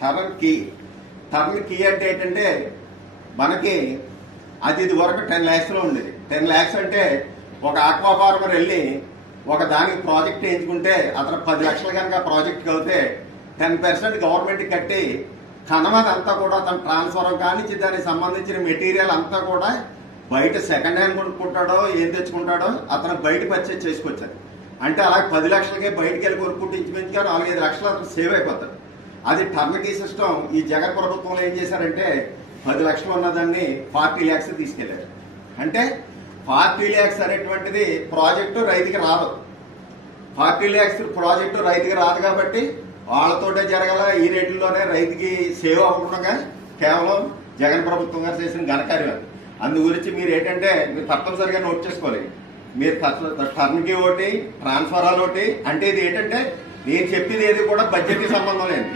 Turn key అంటే ఏంటంటే మనకి ఇది వరకు 10 lakhs లో ఉండేది. 10 lakhs అంటే ఒక ఆక్వా ఫార్మర్ వెళ్ళి ఒక దానికి ప్రాజెక్ట్ వేయించుకుంటే అతను 10 లక్షలు కనుక ప్రాజెక్ట్ అవుతే 10% గవర్నమెంట్ కట్టి కనమది అంతా కూడా తన ట్రాన్స్ఫర్ కానించి దానికి సంబంధించిన మెటీరియల్ అంతా కూడా బయట సెకండ్ హ్యాండ్ కొనుక్కుంటాడో ఏం తెచ్చుకుంటాడో అతను బయట పర్చేజ్ చేసుకొచ్చాడు. అంటే అలా 10 లక్షలకే బయటకు వెళ్ళి కొనుక్కుంటే ఇంచుమించుగా 4-5 లక్షలు అతను సేవ్ అయిపోతాడు. అది టర్న్ కీ సిస్టమ్. ఈ జగన్ ప్రభుత్వంలో ఏం చేశారంటే 10 లక్షలు ఉన్నదాన్ని 40 lakhs తీసుకెళ్లారు. అంటే 40 lakhs అనేటువంటిది ప్రాజెక్టు రైతుకి రాదు. 40 lakhs ప్రాజెక్టు రైతుకి రాదు కాబట్టి వాళ్ళతోటే జరగాల. ఈ రేట్లలోనే రైతుకి సేవ్ అవ్వకుండా కేవలం జగన్ ప్రభుత్వం గారు చేసిన ఘనకార్యం. అందు గురించి మీరు ఏంటంటే మీరు తప్పనిసరిగా నోట్ చేసుకోవాలి. మీరు టర్న్ కీ ఒకటి, ట్రాన్స్ఫరాలు ఒకటి. అంటే ఇది ఏంటంటే నేను చెప్పేది ఏది కూడా బడ్జెట్కి సంబంధం లేదు.